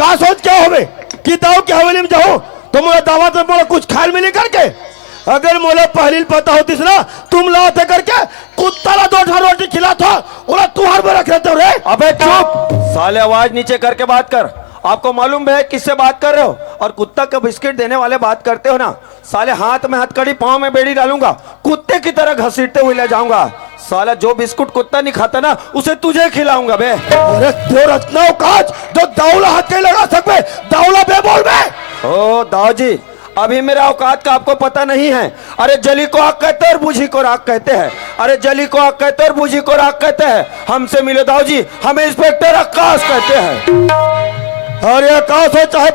का सोच क्या होवे कि दाऊ की हवेली में जाओ तो मुझे दावत में बोला कुछ खाल मिली करके। अगर मुझे पहली पता होती ना तुम लाते करके कुत्ता ला 2 रोटी खिला था और तुहार में रख लेते हो रे। अबे चुप साले, आवाज नीचे करके बात कर। आपको मालूम है किससे बात कर रहे हो? और कुत्ता का बिस्किट देने वाले बात करते हो ना साले, हाथ में हथकड़ी पांव में बेड़ी डालूंगा, कुत्ते की तरह घसीटते हुए ले जाऊंगा। साला जो बिस्कुट कुत्ता नहीं खाता ना उसे तुझे खिलाऊंगा बे। अरे तो रचना काज जो दाउला हाथ के लगा सकते दाउला बे बोल बे। ओ दाऊ जी, अभी मेरा औकात का आपको पता नहीं है। अरे जली को आग कहते हैं और बूझी को राख कहते हैं। अरे जली को आग कहते हैं और बूझी को राख कहते हैं। हमसे मिलो दाऊ जी, हमें इंस्पेक्टर आकाश कहते हैं। अरे आकाश हो चाहे